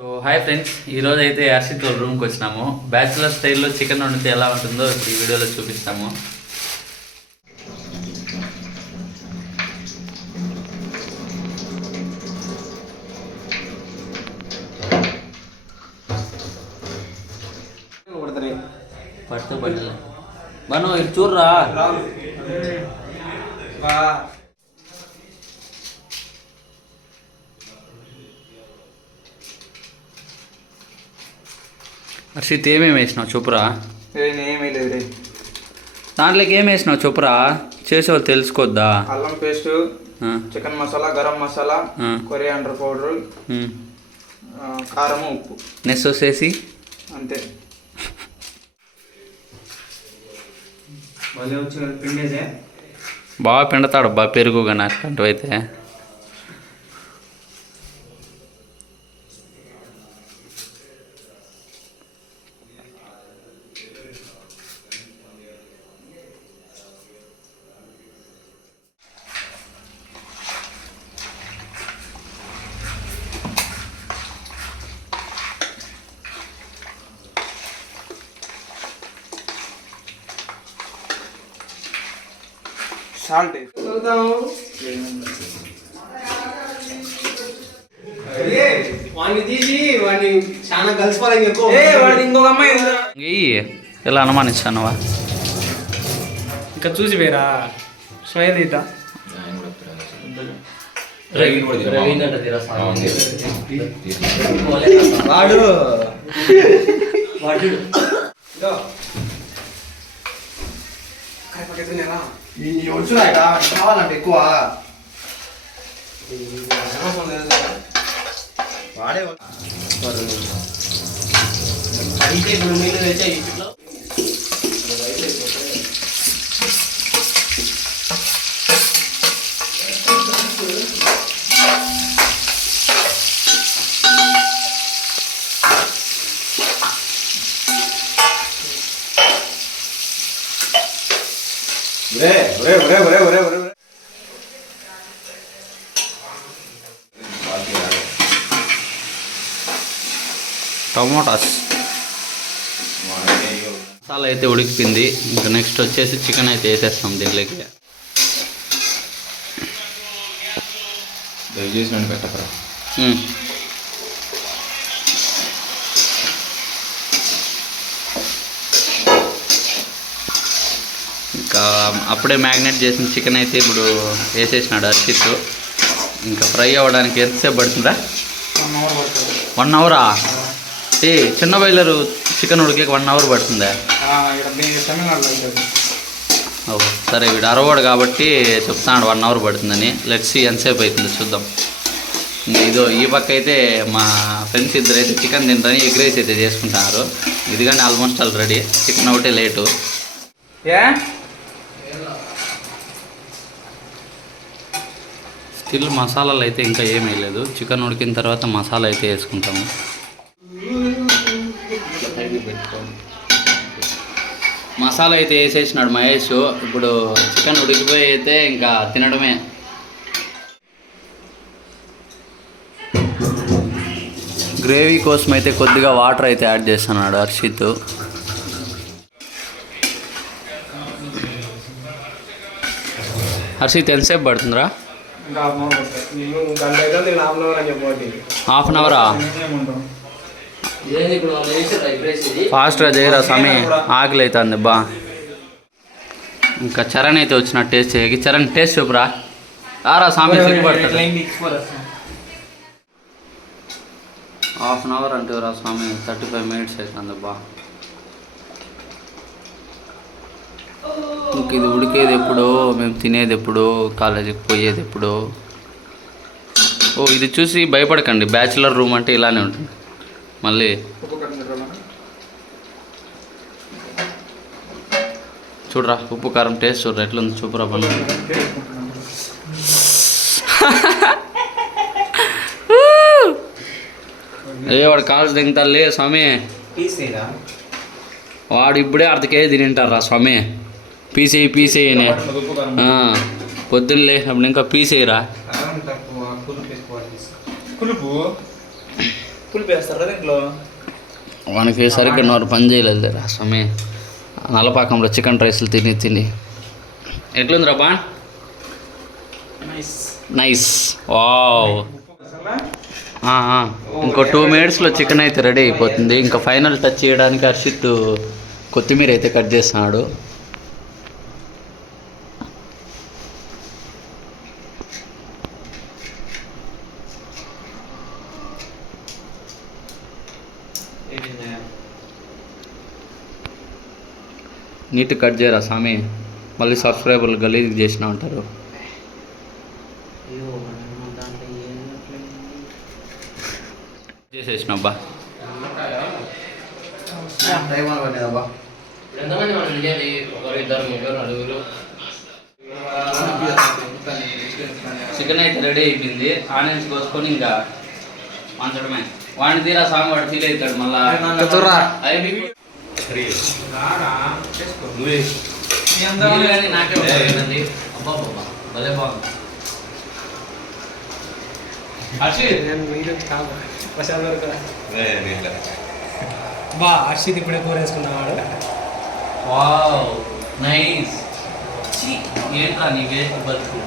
So hi friends, ఈరోజు అయితే హర్షిత్ వాళ్ళ రూమ్కి వచ్చినాము. బ్యాచులర్ స్టైల్లో చికెన్ వండితే ఎలా ఉంటుందో ఇప్పుడు ఈ వీడియోలో చూపిస్తాము. పడితే పడలే మనం ఇది చూడరా. హర్షిత్ ఏమేమి వేసినావు చెప్పురా. ఏమీ లేదు రే. దాంట్లోకి ఏం వేసినావు చెప్పురా, చేసేవాళ్ళు తెలుసుకోద్దా. అల్లం paste, chicken masala, garam masala, coriander powder, కారం, ఉప్పు, నెక్స్ట్ వచ్చేసి అంతే. మళ్ళీ వచ్చి పిండేదే బాగా పిండతాడు బాగా పెరుగుగా నాకు అంటైతే. సాల్ట్ వాడిని తీసి వాడిని చాలా కలిసిపోవాలని చెప్పు. వాడిని ఇంకొక అమ్మాయి ఇలా అనుమానించానువా. ఇంకా చూసి వేరా స్వయదీత వాడు వచ్చురా కావాలంటే ఎక్కువ వాడే అయితే ఇప్పుడు నీళ్ళు తెచ్చా ఇంట్లో. టమోటాస్ మసాలా అయితే ఉడికిపోయింది. ఇంకా నెక్స్ట్ వచ్చేసి చికెన్ అయితే వేసేస్తాం దీంట్లోకి. ఇంకా అప్పుడే మ్యాగ్నేట్ చేసిన చికెన్ అయితే ఇప్పుడు వేసేసినాడు హర్షిత్. ఇంకా ఫ్రై అవ్వడానికి ఎంతసేపు పడుతుందా? 1 అవరా? ఏ చిన్న బాయిలరు చికెన్ ఉడికే 1 అవర్ పడుతుందా? ఓహో సరే, వీడు అరవాడు కాబట్టి చెప్తాడు 1 అవర్ పడుతుందని. లెట్స్ సీ ఎంతసేపు అవుతుంది చూద్దాం. ఇదో ఈ పక్క అయితే మా ఫ్రెండ్స్ ఇద్దరు అయితే చికెన్ తింటారని ఎగ్ రైస్ అయితే చేసుకుంటున్నారు. ఇది కానీ ఆల్మోస్ట్ ఆల్ రెడీ. చికెన్ ఒకటే లేటు. స్టిల్ మసాలాలు అయితే ఇంకా ఏమీ లేదు. చికెన్ ఉడికిన తర్వాత మసాలా అయితే వేసుకుంటాము. మసాలా అయితే వేసేసినాడు మహేష్. ఇప్పుడు చికెన్ ఉడికిపోయి అయితే ఇంకా తినడమే. గ్రేవీ కోసం అయితే కొద్దిగా వాటర్ అయితే యాడ్ చేస్తున్నాడు హర్షిత్. హర్షిత్ ఎంతసేపు పడుతుందిరా? హాఫ్ అన్ అవరా? ఫాస్ట్గా చేయరా స్వామి, ఆకలి అవుతుంది బా. ఇంకా చరణ్ అయితే వచ్చిన టేస్ట్ చేయకి. చరణ్ టేస్ట్ చూపురా. రారా స్వామి, సిగ్గుపడతాడు. హాఫ్ అన్ అవర్ అంటే రా స్వామి, 35 మినిట్స్ అవుతుంది బా. ఇంక ఇది ఉడికేది ఎప్పుడో, మేము తినేది ఎప్పుడో, కాలేజీకి పోయేది ఎప్పుడో. ఓ ఇది చూసి భయపడకండి, బ్యాచులర్ రూమ్ అంటే ఇలానే ఉంటుంది. మళ్ళీ చూడరా ఉప్పు కారం టేస్ట్ చూడరా ఎట్లుంది చూపురా పని. వాడు కాల్స్ దిగుతాలే స్వామి. వాడు ఇప్పుడే 1/2 కేజీ తింటారా స్వామి. పీసేయని పొద్దున్న లేచినప్పుడు ఇంకా పీసేయరా. పులిపి వేస్తారా దీంట్లో? వానికి సరిగ్గా నోరు పని చేయలేదు రా స్వామి. నల్లపాకంలో చికెన్ రైస్లు తిని తిని ఎట్లుందిరా బా? నైస్. వావ్. ఇంకో 2 minutesలో చికెన్ అయితే రెడీ అయిపోతుంది. ఇంకా ఫైనల్ టచ్ చేయడానికి హర్షిత్ కొత్తిమీర అయితే కట్ చేస్తున్నాడు. నీట్ కట్ చేయరా స్వామి, మళ్ళీ సబ్స్క్రైబర్లు గలీజ్ చేసిన ఉంటారు. చేసేసినబ్బా. ఎంతమంది మనం వెళ్ళేది? 1 2 3 4 చికెన్ అయితే రెడీ అయిపోయింది. ఆనియన్స్ కోసుకొని ఇంకా మంచడమే. వాడిని తీరా సాంగ్ వాడు ఫీల్ అవుతాడు మళ్ళా. నాకే బాగుంది. అబ్బా బాబా భలే బాగుంది. బా హర్షిత్ ఇప్పుడే కూర వేసుకున్నవాడు. Wow nice. ఏంట్రా నీ వేస్ట్ బతుకు.